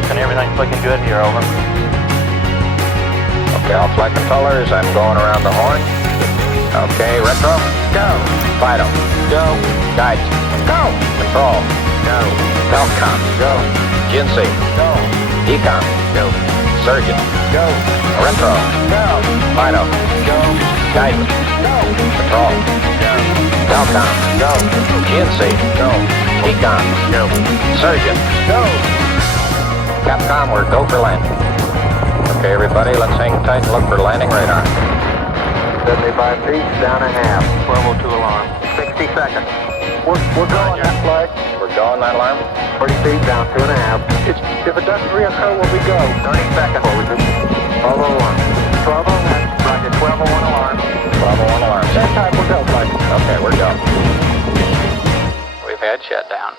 Houston, everything's looking good here, over. Okay, all flight controllers, I'm going around the horn. Okay, retro, go. Fido, go. Guides, go. Control, go. Telcom, go. GNC, go. Econ, go. Surgeon, go. Retro, go. Fido, go. Guidance, go. Control, go. Telcom, go. GNC, go. Econ, go. Surgeon, go. Capcom, we're go for landing. Okay, everybody, let's hang tight and look for landing radar. 75 feet, down a half. 1202 alarm. 60 seconds. We're going that flight. We're going that alarm? 40 feet, down 2.5. If it doesn't reoccur, will we go? 30 seconds. 1201. 1201. Roger, 1201 alarm. 1201 alarm. Same time, we'll go, flight. Okay, we're go. We've had shutdown.